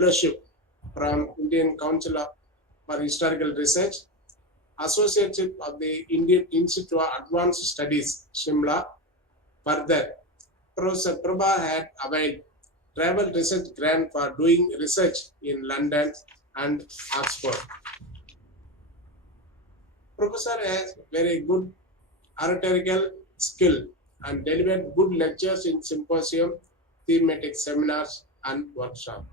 fellowship from Indian Council for Historical Research, associateship of the Indian Institute of Advanced Studies, Shimla. Further, Professor Prabha had availed travel research grant for doing research in London and Oxford. Professor has very good oratorical skill and delivered good lectures in symposium, thematic seminars, and workshops.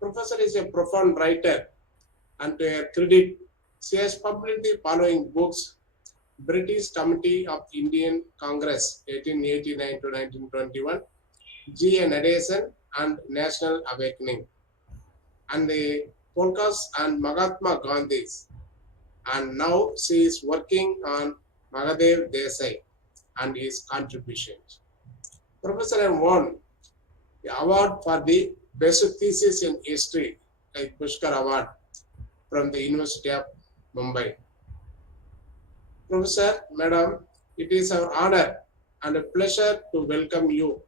Professor is a profound writer, and to her credit, she has published the following books: British Committee of Indian Congress, 1889 to 1921, G. Nadation and National Awakening, and the Polkas and Mahatma Gandhi's. And now she is working on Magadev Desai and his contributions. Professor has won the award for the best thesis in history, like Pushkar Award from the University of Mumbai. Professor, Madam, it is our honor and a pleasure to welcome you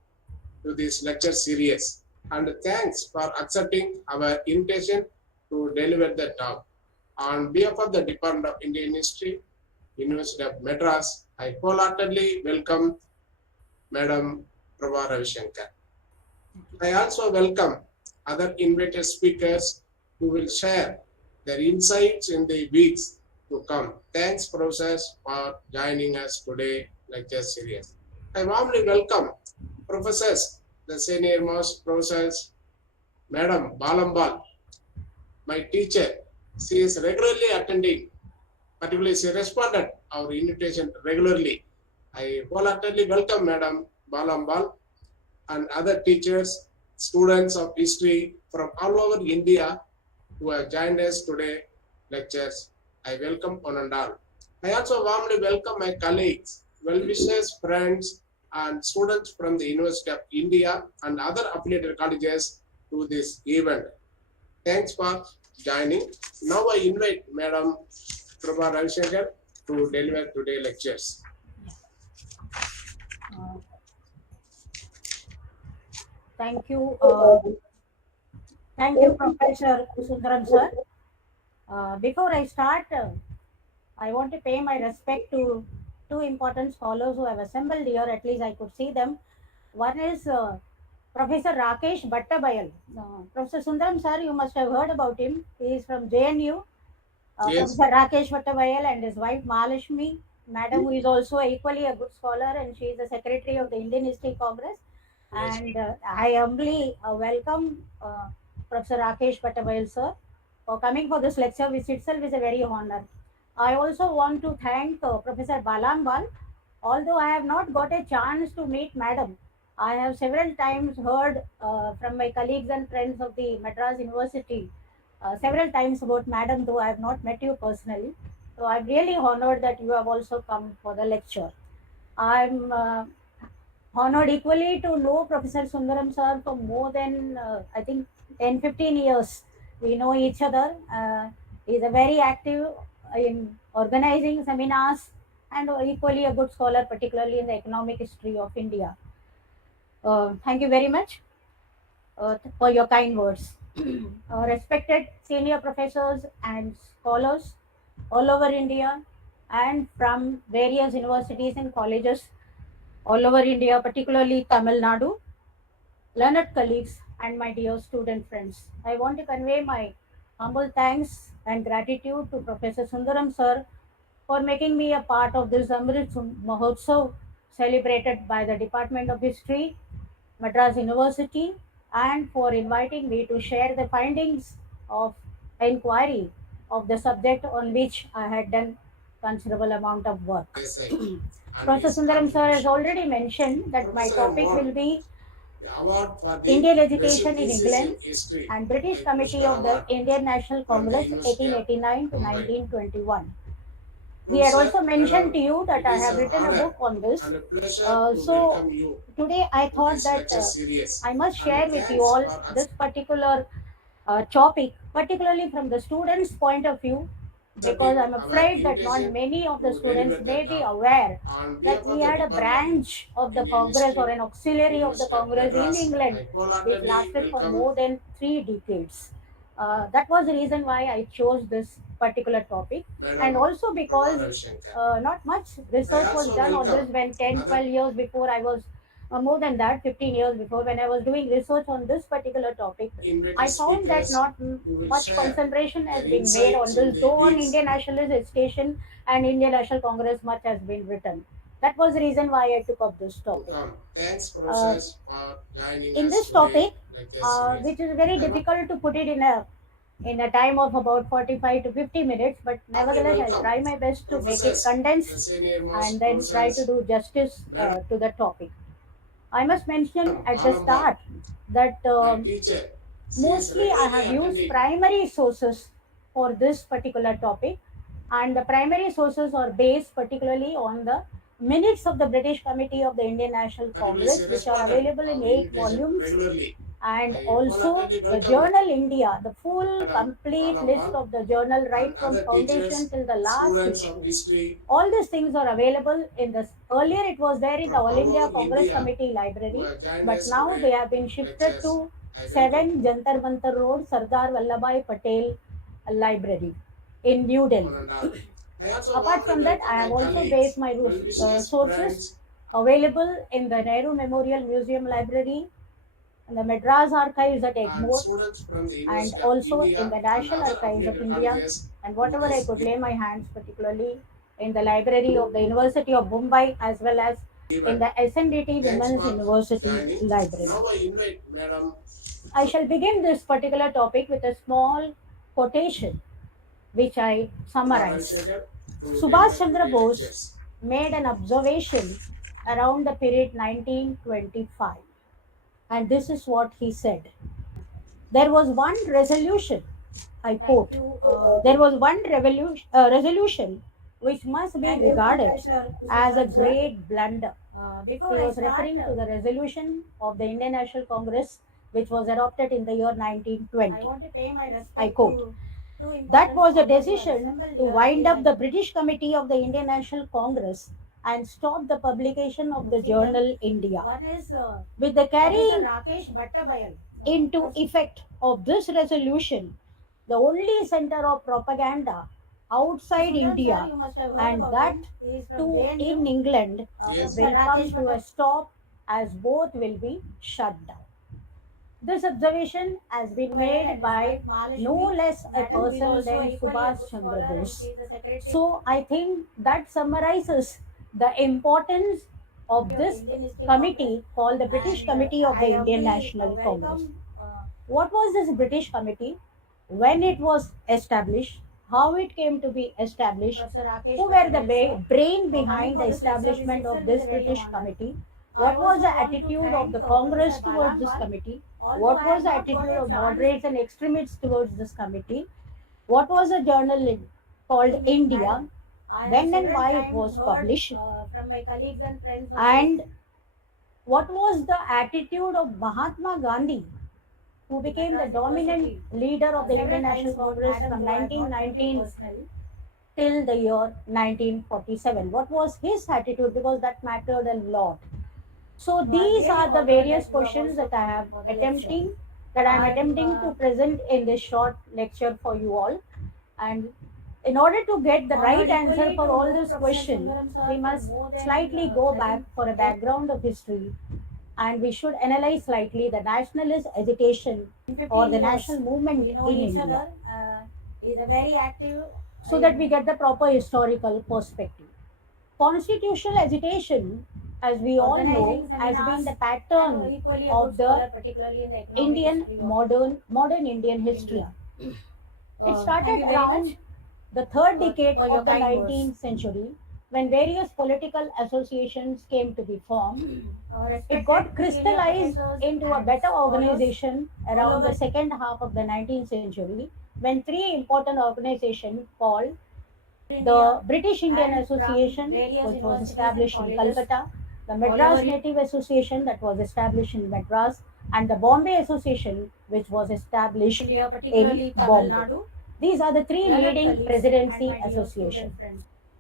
to this lecture series, and thanks for accepting our invitation to deliver the talk. On behalf of the Department of Indian History, University of Madras, I wholeheartedly welcome Madam Prabha Ravishankar. I also welcome other invited speakers who will share their insights in the weeks to come. Thanks, professors, for joining us today lecture series. I warmly welcome professors, the senior most professors, Madam Balambal, my teacher. She is regularly attending, particularly she responded our invitation regularly. I wholeheartedly welcome Madam Balambal and other teachers, students of history from all over India who have joined us today lectures. I welcome one and all. I also warmly welcome my colleagues, well-wishers, friends, and students from the University of India and other affiliated colleges to this event. Thanks for joining. Now I invite Madam Prabha Ravishankar to deliver today's lectures. Thank you. Thank you, Professor Sundaram sir. Before I start, I want to pay my respect to two important scholars who have assembled here. At least I could see them. One is Professor Rakesh Bhattabayal. Professor Sundaram sir, you must have heard about him. He is from JNU. Yes. Professor Rakesh Bhattabayal and his wife Mahalakshmi, madam, who is also equally a good scholar, and she is the secretary of the Indian History Congress. Yes. And I humbly welcome Professor Rakesh Bhattabayal sir for coming for this lecture, which itself is a very honor. I also want to thank Professor Balambal. Although I have not got a chance to meet madam, I have several times heard from my colleagues and friends of the Madras University several times about madam, though I have not met you personally. So I'm really honored that you have also come for the lecture. I'm honored equally to know Professor Sundaram sir for more than, I think, 10-15 years. We know each other. He's a very active in organizing seminars and equally a good scholar, particularly in the economic history of India. Thank you very much for your kind words. Respected senior professors and scholars all over India and from various universities and colleges all over India, particularly Tamil Nadu, learned colleagues, and my dear student friends. I want to convey my humble thanks and gratitude to Professor Sundaram sir for making me a part of this Amrit Mahotsav celebrated by the Department of History, Madras University, and for inviting me to share the findings of inquiry of the subject on which I had done considerable amount of work. Yes, Professor Sundaram sir has already mentioned that my Professor topic won will be the award for the Indian best education in thesis England history and British by Committee Pushkar of the Award Indian National from the Congress University of 1889 to Mumbai. 1921. He had Professor, also mentioned Madam, to you that it I is have our written a honor book on this. and a pleasure to So welcome you today I to thought this that lecture series. I must And share with you thanks all for this particular topic, particularly from the students' point of view, because I'm our afraid that not invitation many of the to students deliver may the be talk. aware On that behalf we of the had a Department branch of the Indian Congress or History, an auxiliary of the University of Congress in Madras, England, I which wholeheartedly lasted for welcome more than 3 decades. That was the reason why I chose this particular topic, and Madam also Amma because Ravishankar. not much I research was also done on this welcome when 10, other 12 years before I was, more than that, 15 years before, when I was doing research on this particular topic. invited I found that speakers not who will much share concentration has their been made on insights in this, their though on weeks. Indian nationalist agitation and Indian National Congress much has been written. That was the reason why I took up this To topic. come. Thanks, Uh, professors, for joining in us this today. topic, Lecture series. which is very I want difficult to put it in a time of about 45 to 50 minutes, but warmly nevertheless I'll welcome try my best to make it professors, the condensed senior and most then try to professors, do justice Madam to the topic. I must mention at the Balambal, start that my teacher. She is mostly I have regularly used attending primary sources for this particular topic, and the primary sources are based particularly on the minutes of the British Committee of the Indian National particularly Congress, which are responded available in our 8 invitation volumes, regularly. and I also wholeheartedly the welcome Journal India, the full Madam complete list Balambal of the journal right and from other foundation teachers, till the last students issue. of history All these things are available in this. Earlier it was there in the from All all India over Congress India Committee who library, have joined but us now they today have been in shifted lectures. to I 7 welcome Jantar Mantar Road, Sardar Vallabhai Patel Library in New one Delhi. and all. I also Apart warmly from that, I welcome have my also colleagues, based my well-wishers, sources friends, available in the Nehru Memorial Museum Library, in the Madras Archives at and Egmore, students from the and University of also in India the and National other Archives of affiliated India, colleges and who whatever I this could lay my hands, particularly in the library of the University of Mumbai as well as in event. the SNDT Thanks Women's for University joining. Library. Now I invite Madam I shall begin this particular topic with a small quotation which I Amma summarize. Ravishankar to Subhash deliver Chandra today Bose lectures. made an observation around the period 1925, and this is what he said. There was one resolution, I quote, there was one resolution which must be regarded as a great blunder. He was referring to the resolution of the Indian National Congress, which was adopted in the year 1920. I quote, that was a decision to wind up the British Committee of the Indian National Congress and stop the publication of the journal India. With the carrying into effect of this resolution, the only center of propaganda outside India, and that too in England, Yes. will come to a stop as both will be shut down. This observation has been made by no less a person than Subhash Chandra Bose. So I think that summarizes the importance of this committee called the British Committee of the Indian National Congress. What was this British Committee? When it was established? How it came to be established? Who were the brain behind the establishment of this British Committee? What was the attitude of the Congress towards this committee? What was the attitude of moderates and extremists towards this committee? What was a journal called India? When and why it was published? And what was the attitude of Mahatma Gandhi, who became the dominant leader of the Indian National Congress from 1919 till the year 1947? What was his attitude? Because that mattered a lot. So these are the various questions that I am attempting to present in this short lecture for you all. And in order to get the right answer for all these questions, we must slightly go back for a background of history, and we should analyze slightly the nationalist agitation or the national movement in India, so that we get the proper historical perspective. Constitutional agitation, as we all know, has been the pattern of the Indian modern Indian history. It started around the third decade of the 19th century, when various political associations came to be formed. It got crystallized into a better organization around the second half of the 19th century, when three important organizations called the British Indian Association, which was established in Calcutta, the Madras Native Association, that was established in Madras, and the Bombay Association, which was established in Bombay. These are the three leading presidency associations.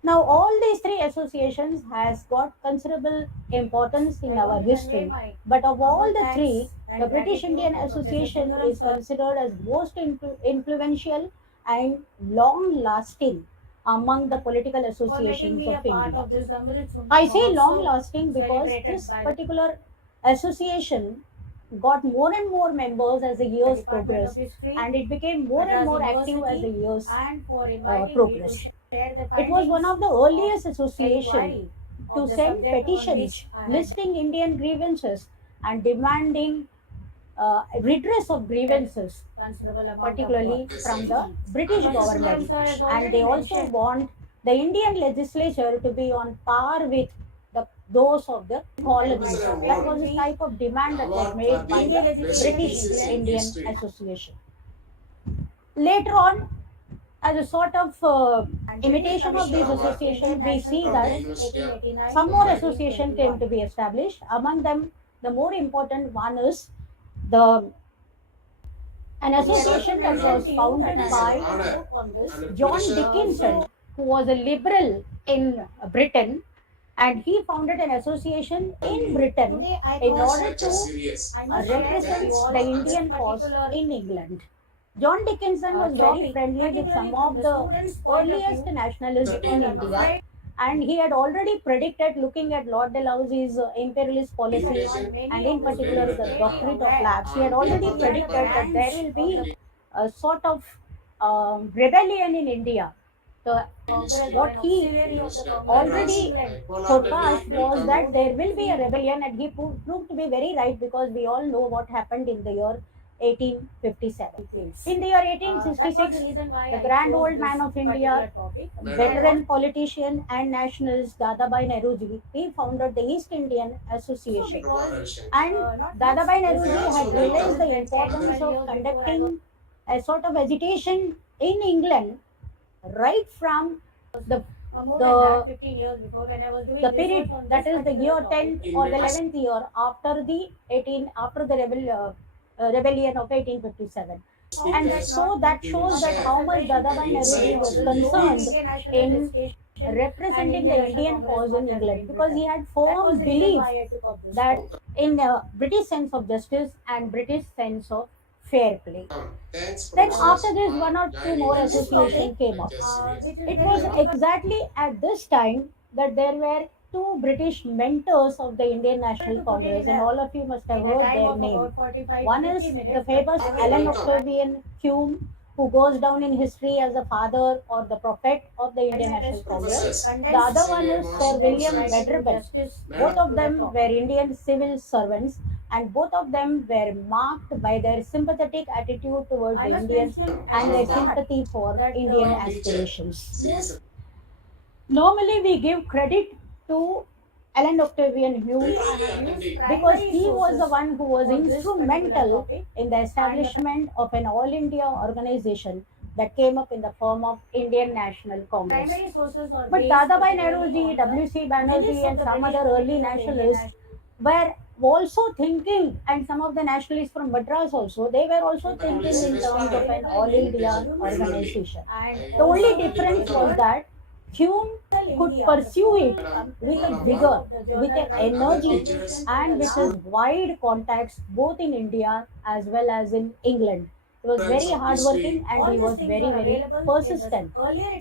Now, all these three associations has got considerable importance in our history. But of all the three, the British Indian Association is considered as most influential and long-lasting among the political associations of India. I say long-lasting because this particular association got more and more members as the years progressed, and it became more and more active as the years progressed. It was one of the earliest associations to send petitions listing Indian grievances and demanding redress of grievances, particularly from the British government. And they also want the Indian legislature to be on par with those of the colonies. That was the type of demand that was made by the British Indian Association. Later on, as a sort of imitation of these associations, we see that some more associations came to be established. Among them, the more important one is the an association that was founded by John Dickinson, who was a liberal in Britain, and he founded an association in Britain in order to represent the Indian cause in England. John Dickinson was very friendly with some of the earliest nationalists in India, and he had already predicted, looking at Lord Dalhousie's imperialist policy and in particular the doctrine of lapse, he had already predicted that there will be a sort of rebellion in India. What he already forecast was that there will be a rebellion, and he proved to be very right, because we all know what happened in the year 1857. In the year 1866, the grand old man of India, veteran politician and nationalist Dadabhai Nehruji, he founded the East Indian Association. And Dadabhai Nehruji had realized the importance of conducting a sort of agitation in England right from the period, that is the year 10th or the 11th year after the rebellion of 1857. And so that shows that how much Dadabhai Nehruji was concerned in representing the Indian cause in England, because he had firm belief that in a British sense of justice and British sense of fair play. Then after this, one or two more associations came up. It was exactly at this time that there were two British mentors of the Indian National Congress, and all of you must have heard their name. One is the famous Alan Octavian Hume, who goes down in history as the father or the prophet of the Indian National Congress. The other one is Sir William Vedderben. Both of them were Indian civil servants, and both of them were marked by their sympathetic attitude towards the Indians and their sympathy for Indian aspirations. Normally, we give credit to Alan Octavian Hume because he was the one who was instrumental in the establishment of an all India organization that came up in the form of Indian National Congress. But Dadabhai Nehruji, W.C. Banerjee, and some other early nationalists were also thinking, and some of the nationalists from Madras also, they were also thinking in terms of an all India organization. The only difference was that Hume could pursue it with a vigor, with an energy, and with his wide contacts both in India as well as in England. He was very hardworking and he was very, very persistent.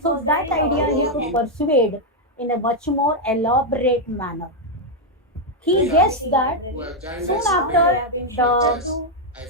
So that idea he could persuade in a much more elaborate manner. He guessed that soon after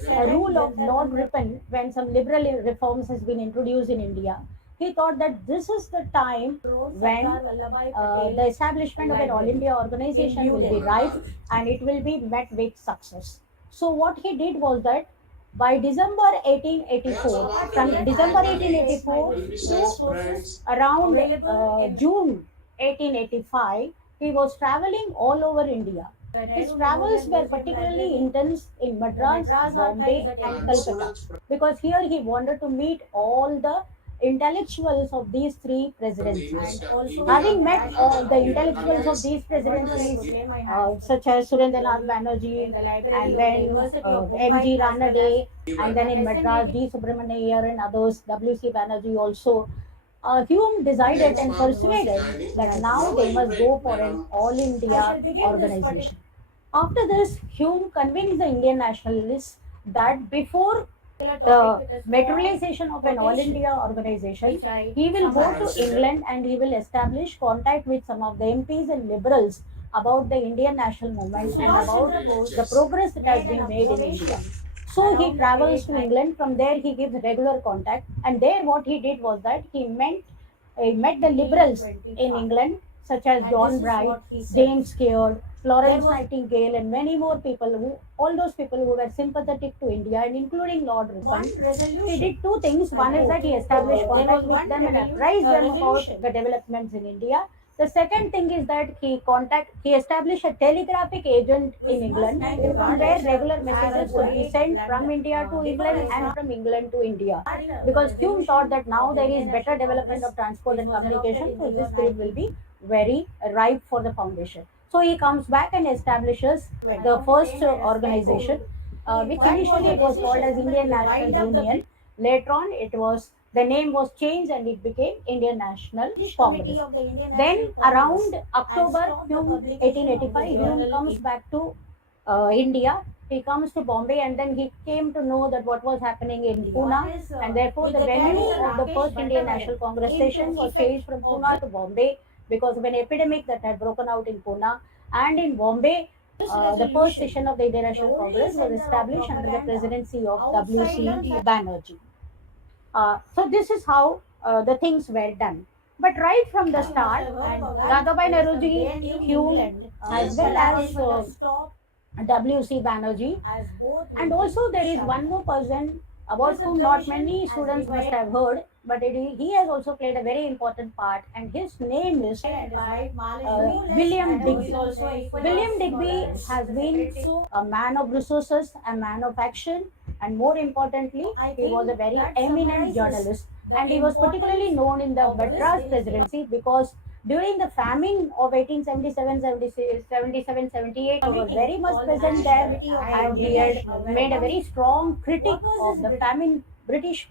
the rule of Lord Ripon, when some liberal reforms has been introduced in India, he thought that this is the time when the establishment of an All India organization will be ripe and it will be met with success. So what he did was that by December 1884, from December 1884 to around June 1885, he was traveling all over India. His travels were particularly intense in Madras, Bombay, and Calcutta, because here he wanted to meet all the intellectuals of these three presidencies. And also Having met the intellectuals of these presidencies, such as Surendranath Banerjee, and then M.G. Ranade, and then in Madras, D. Subramania Iyer and others, W.C. Banerjee also, Hume decided and persuaded that now they must go for an all India organization. After this, Hume convinced the Indian nationalists that before the materialization of an all India organization, he will go to England and he will establish contact with some of the MPs and liberals about the Indian national movement and about the progress that has been made in India. So he travels to England. From there, he gives regular contact, and there what he did was that he met the liberals in England, such as John Bright, James Caird, Florence Nightingale, and many more people all those people who were sympathetic to India, and including Lord Ripon. He did two things. One is that he established contact with them and apprised them about the developments in India. The second thing is that he established a telegraphic agent in England from where regular messages could be sent from India to England and from England to India. Because Hume thought that now there is better development of transport and communication, so this period will be very ripe for the foundation. So he comes back and establishes the first organization, which initially it was called as Indian National Union. Later on, the name was changed and it became Indian National Congress. Then around October 1885, Hume comes back to India. He comes to Bombay and then he came to know that what was happening in Pune, and therefore the venue of the first Indian National Congress session was changed from Pune to Bombay because of an epidemic that had broken out in Pune. And in Bombay, the first session of the Indian National Congress was established under the presidency of W.C. Banerjee. So this is how the things were done. But right from the start, Dadabhai Naoroji, Hume, as well as W.C. Banerjee, and also there is one more person about whom not many students must have heard, but he has also played a very important part, and his name is William Digby. William Digby has been a man of resources, a man of action, and more importantly, he was a very eminent journalist. And he was particularly known in the Madras presidency because during the famine of 1877, 77, 78, he was very much present there, and he had made a very strong critic of the British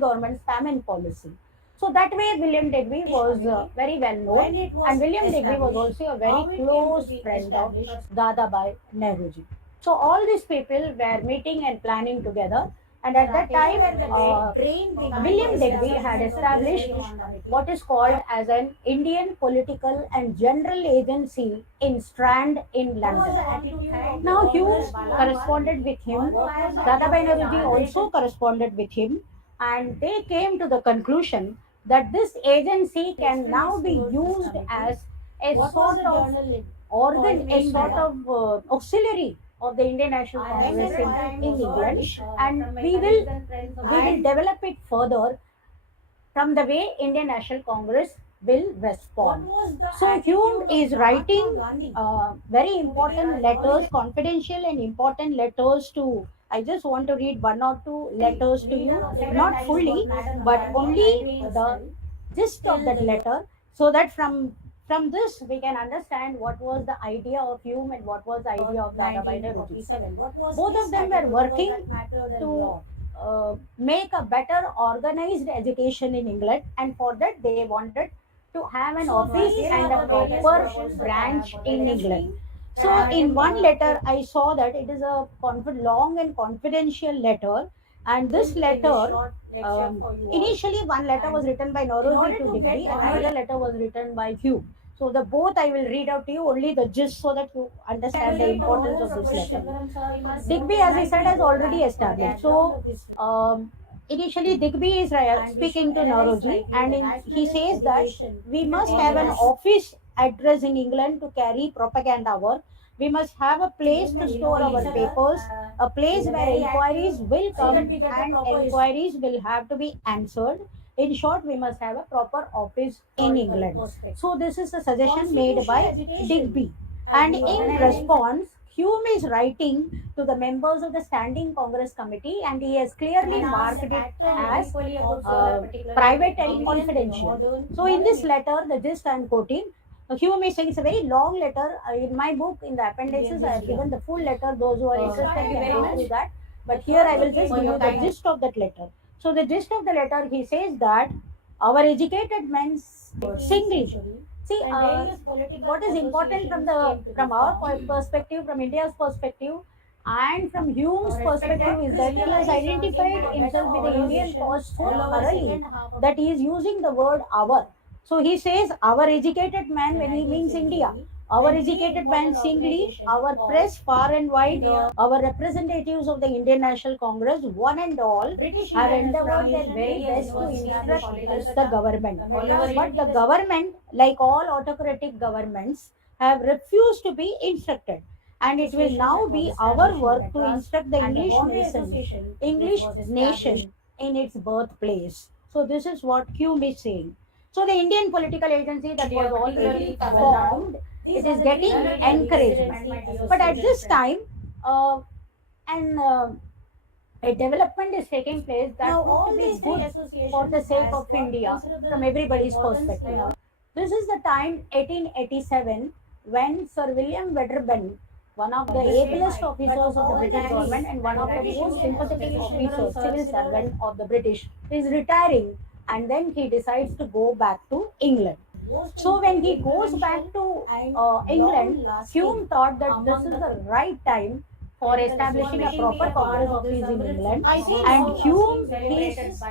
government's famine policy. So that way, William Digby was very well known, and William Digby was also a very close friend of Dadabhai Naoroji. So all these people were meeting and planning together. And at that time, William Digby had established what is called as an Indian Political and General Agency in Strand in London. Now Hume corresponded with him, Dadabhai Naoroji also corresponded with him, and they came to the conclusion that this agency can now be used as a sort of organ, a sort of auxiliary of the Indian National Congress in England, and we will develop it further from the way Indian National Congress will respond. So Hume is writing very important letters, confidential and important letters to. I just want to read one or two letters to you, not fully, but only the gist of that letter, so that from this we can understand what was the idea of Hume and what was the idea of Dadabhai Naoroji. Both of them were working to make a better organized education in England, and for that they wanted to have an office and a proper branch in England. So in one letter I saw that it is a long and confidential letter, and this letter, initially one letter was written by Naoroji to Digby and another letter was written by Hume. So the both I will read out to you, only the gist, so that you understand the importance of this letter. Digby, as I said, has already established. So initially Digby is speaking to Naoroji, and he says that we must have an office address in England to carry propaganda work. We must have a place to store our papers, a place where inquiries will come and inquiries will have to be answered. In short, we must have a proper office in England. So this is a suggestion made by Digby. And in response, Hume is writing to the members of the Standing Congress Committee, and he has clearly marked it as private and confidential. So, in this letter, the gist I am quoting, Hume is saying it's a very long letter. In my book, in the appendices, I have given the full letter. Those who are interested can go through that. But here I will just give you the gist of that letter. So, the gist of the letter, he says that our educated men singly. See, what is important from our perspective, from India's perspective, and from Hume's perspective is that he has identified himself with the Indian cause so thoroughly that he is using the word our. So he says our educated man when he means India. Our educated man singly, our press far and wide, our representatives of the Indian National Congress, one and all, have endeavored their very best to instruct the government. But the government, like all autocratic governments, have refused to be instructed. And it will now be our work to instruct the English nation in its birthplace. So this is what Hume is saying. So the Indian political agency that was already formed, it is getting encouragement. But at this time, and a development is taking place that would be good for the sake of India from everybody's perspective. This is the time 1887 when Sir William Wedderburn, one of the ablest officers of the British government and one of the most sympathetic officers, civil servant of the British, is retiring, and then he decides to go back to England. So when he goes back to England, Hume thought that this is the right time for establishing a proper Congress office in England. And Hume is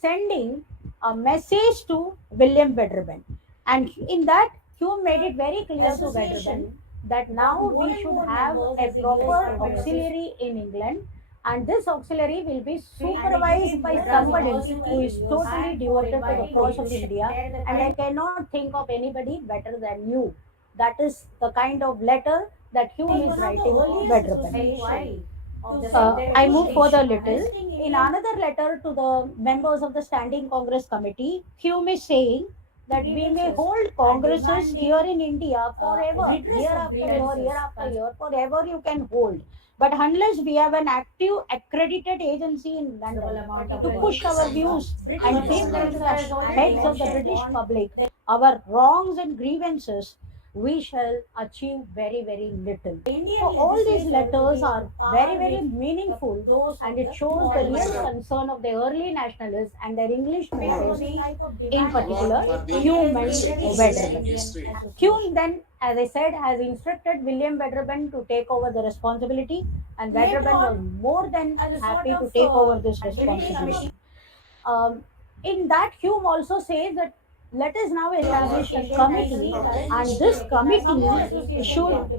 sending a message to William Wedderburn. And in that, Hume made it very clear to Wedderburn that now we should have a proper auxiliary in England, and this auxiliary will be supervised by somebody who is totally devoted to the cause of India, and I cannot think of anybody better than you. That is the kind of letter that Hume is writing to Wedderburn. I move further a little. In another letter to the members of the Standing Congress Committee, Hume is saying that we may hold congresses here in India forever, year after year, forever you can hold. But unless we have an active accredited agency in London to push our views and take them to the heads of the British public, our wrongs and grievances, we shall achieve very, very little. So all these letters are very, very meaningful, and it shows the real concern of the early nationalists and their English members, in particular, Hume and Wedderburn. Hume then, as I said, has instructed William Wedderburn to take over the responsibility, and Wedderburn was more than happy to take over this responsibility. In that, Hume also says that let us now establish a committee, and this committee should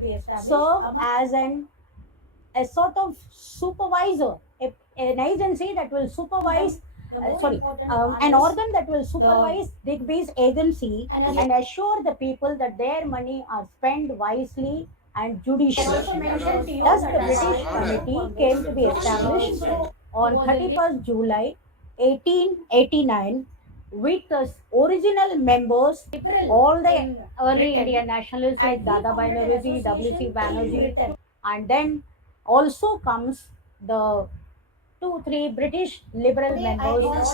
serve as a sort of supervisor, an agency that will supervise, an organ that will supervise Digby's agency and assure the people that their money are spent wisely and judiciously. Thus, the British Committee came to be established on 31st July 1889 with the original members, all the early Indian nationalists like Dadabhai Naoroji, W.C. Banerjee, and then also comes the 2-3 British Liberal members,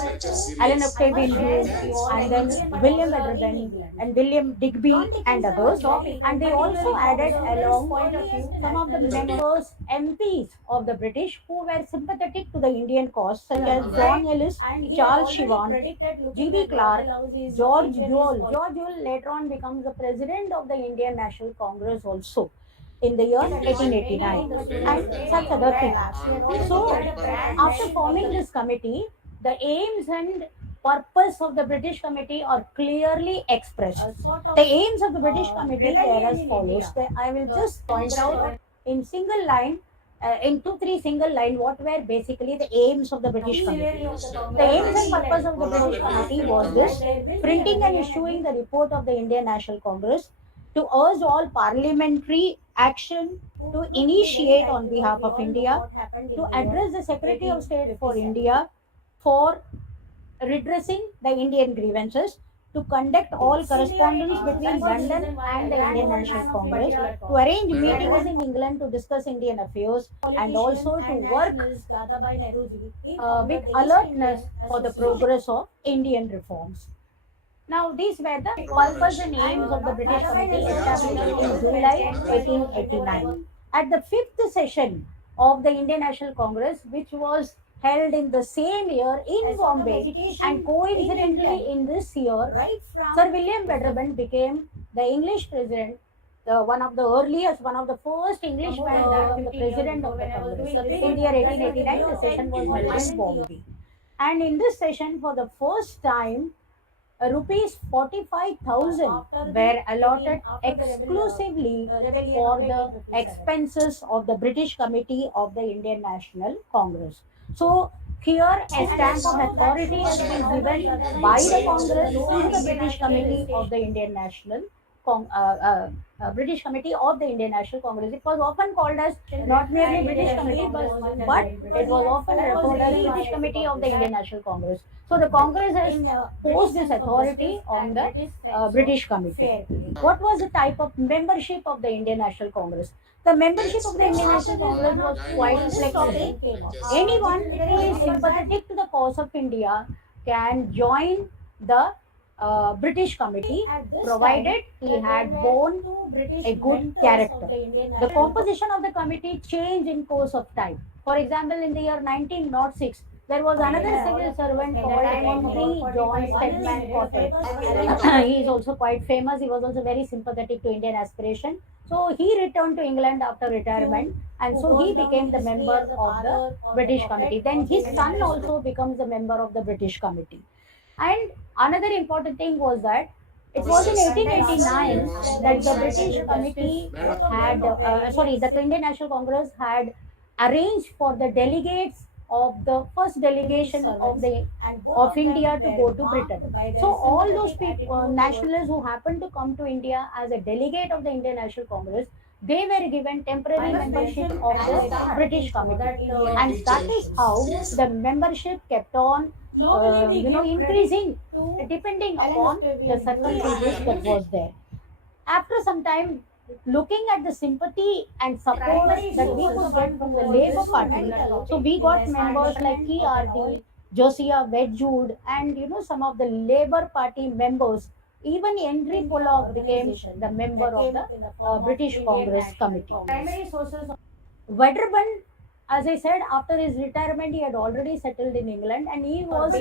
Alan Octavian Hume, and then William Wedderburn and William Digby and others. And they also added along some of the members, MPs of the British who were sympathetic to the Indian cause, such as John Ellis, Charles Sivan, G.B. Clark, George Yule. George Yule later on becomes the president of the Indian National Congress also in the year 1889, and such other things. So, after forming this committee, the aims and purpose of the British Committee are clearly expressed. The aims of the British Committee are as follows. I will just point out in single line, in 2-3 single line, what were basically the aims of the British Committee. The aims and purpose of the British Committee was this: printing and issuing the report of the Indian National Congress, to urge all parliamentary action, to initiate on behalf of India, to address the Secretary of State for India for redressing the Indian grievances, to conduct all correspondence between London and the Indian National Congress, to arrange meetings in England to discuss Indian affairs, and also to work with alertness for the progress of Indian reforms. Now, these were the purpose and aims of the British Committee established in July 1889. At the fifth session of the Indian National Congress, which was held in the same year in Bombay, and coincidentally in this year, Sir William Wedderburn became the English president, one of the earliest, one of the first Englishmen the president of the Congress. In the year 1889, the session was held in Bombay. And in this session, for the first time, rupees 45,000 were allotted exclusively for the expenses of the British Committee of the Indian National Congress. So here a stamp of authority has been given by the Congress to the British Committee of the Indian National British Committee of the Indian National Congress. It was often called as not merely British Committee, but it was often referred as British Committee of the Indian National Congress. So the Congress has posed this authority on the British Committee. What was the type of membership of the Indian National Congress? The membership of the Indian National Congress was quite flexible. Anyone who is sympathetic to the cause of India can join the British Committee, provided he had borne a good character. The composition of the committee changed in course of time. For example, in the year 1906, there was another civil servant called Henry John Stedman Cotton. He is also quite famous. He was also very sympathetic to Indian aspiration. So he returned to England after retirement, and so he became the member of the British Committee. Then his son also becomes a member of the British Committee. And another important thing was that it was in 1889 that the British Committee had, the Indian National Congress had arranged for the delegates of the first delegation of India to go to Britain. So all those people, nationalists who happened to come to India as a delegate of the Indian National Congress, they were given temporary membership of the British Committee, and that is how the membership kept on increasing depending upon the circumstances that was there. After some time, looking at the sympathy and support that we could get from the Labour Party, so we got members like T.R.D., Josiah Wedgwood, and some of the Labour Party members. Even Henry Pollock became the member of the British Congress Committee. Primary sources of Wedderburn, as I said, after his retirement, he had already settled in England, and he was the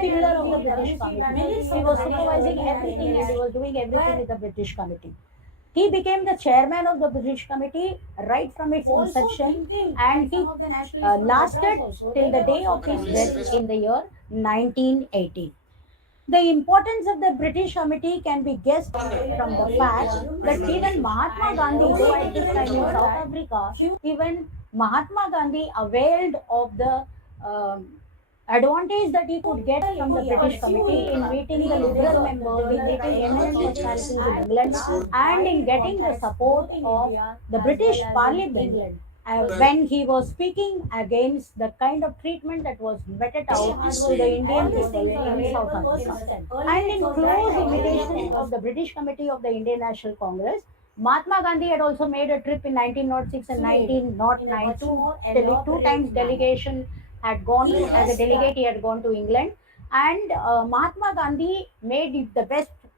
pillar of the British Committee. He was supervising everything, and he was doing everything with the British Committee. He became the chairman of the British Committee right from its inception, and he lasted till the day of his death in the year 1980. The importance of the British Committee can be guessed from the fact that even Mahatma Gandhi, though at this time in South Africa, even Mahatma Gandhi availed of the advantage that he could get from the British Committee in meeting the liberal members, in meeting eminent personalities in England, and in getting the support of the British Parliament when he was speaking against the kind of treatment that was meted out to the Indian people in South Africa. And in close imitation of the British Committee of the Indian National Congress, Mahatma Gandhi had also made a trip in 1906 and 1909. Two times delegation had gone as a delegate. He had gone to England, and Mahatma Gandhi made the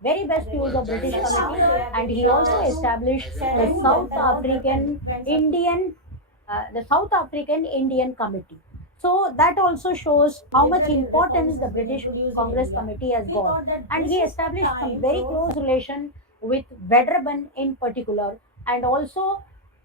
very best use of British Committee, and he also established the South African Indian Committee. So that also shows how much importance the British Congress Committee has got, and he established some very close relation with Wedderburn in particular, and also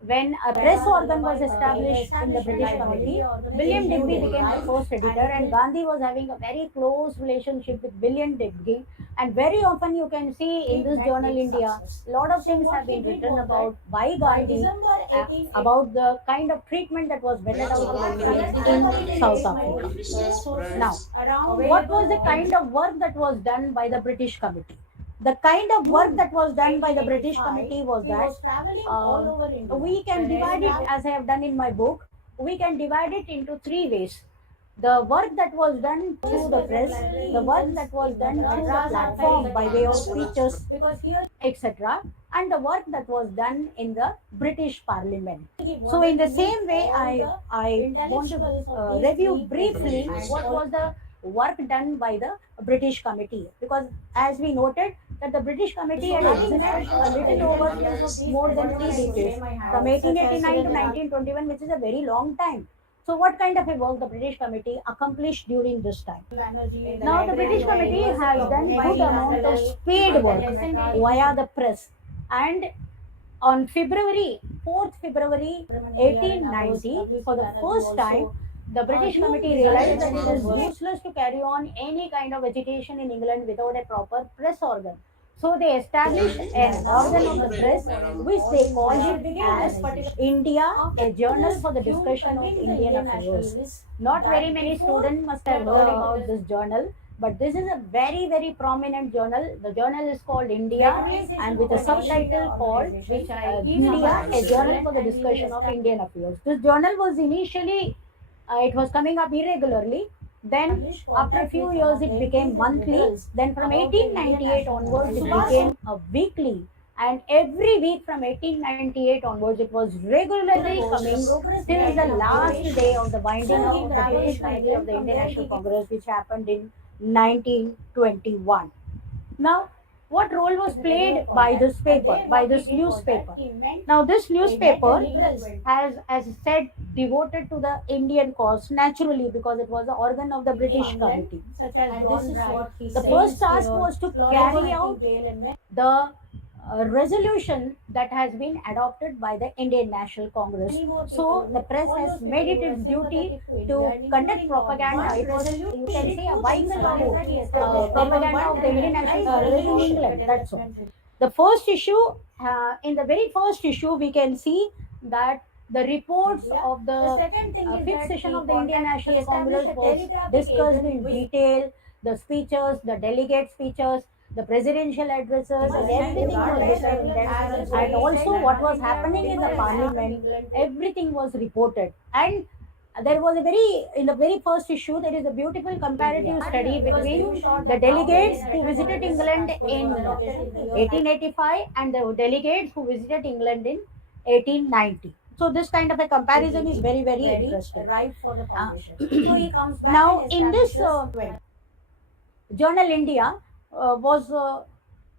when a press organ was established in the British Committee, William Digby became the first editor, and Gandhi was having a very close relationship with William Digby. And very often you can see in this journal India, a lot of things have been written about by Gandhi about the kind of treatment that was meted out to Indians in South Africa. Now, what was the kind of work that was done by the British Committee? The kind of work that was done by the British Committee was that we can divide it, as I have done in my book, we can divide it into three ways. The work that was done through the press, the work that was done through the platform by way of speeches, etc., and the work that was done in the British Parliament. So, in the same way, I want to review briefly what was the work done by the British Committee, because as we noted that the British Committee had existed a little over more than 3 decades, from 1889 to 1921, which is a very long time. So, what kind of a work the British Committee accomplished during this time? Now, the British Committee has done good amount of paid work via the press, and on February 4th, 1890, for the first time, the British Committee realized that it is useless to carry on any kind of agitation in England without a proper press organ. So they established an organ of the press, which they called it as India, a journal for the discussion of Indian affairs. Not very many students must have heard about this journal, but this is a very, very prominent journal. The journal is called India, and with a subtitle called India, a journal for the discussion of Indian affairs. This journal was initially, it was coming up irregularly. Then, after a few years, it became monthly. Then, from 1898 onwards, it became a weekly. And every week from 1898 onwards, it was regularly coming till the last day of the binding of the British Committee of the Indian National Congress, which happened in 1921. Now, what role was played by this paper, by this newspaper? Now, this newspaper has, as I said, devoted to the Indian cause naturally, because it was the organ of the British Committee. The first task was to carry out the resolution that has been adopted by the Indian National Congress. So the press has made it its duty to conduct propaganda. It was, you can say, a vital propaganda of the Indian National Congress in England. That's all. The first issue, in the very first issue, we can see that the reports of the fifth session of the Indian National Congress was discussed in detail. The speeches, the delegate speeches, the presidential addresses, and everything was written, and also what was happening in the parliament, everything was reported. And there was a very, in the very first issue, there is a beautiful comparative study between the delegates who visited England in 1885 and the delegates who visited England in 1890. So this kind of a comparison is very, very interesting. Right for the foundation. So he comes back now in this journal India was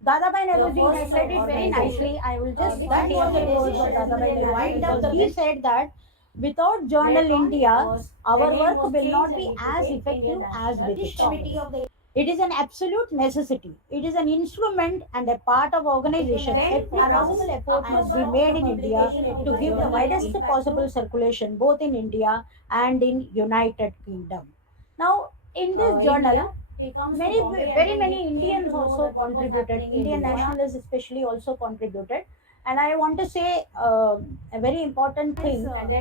Dadabhai Naoroji has said it very nicely. I will just that was the words of Dadabhai Naoroji, because he said that without Journal India, our work will not be as effective as with it. It is an absolute necessity. It is an instrument and a part of organization. Every possible effort must be made in India to give the widest possible circulation, both in India and in United Kingdom. Now, in this journal, very many Indians also contributed. Indian nationalists especially also contributed. And I want to say a very important thing, and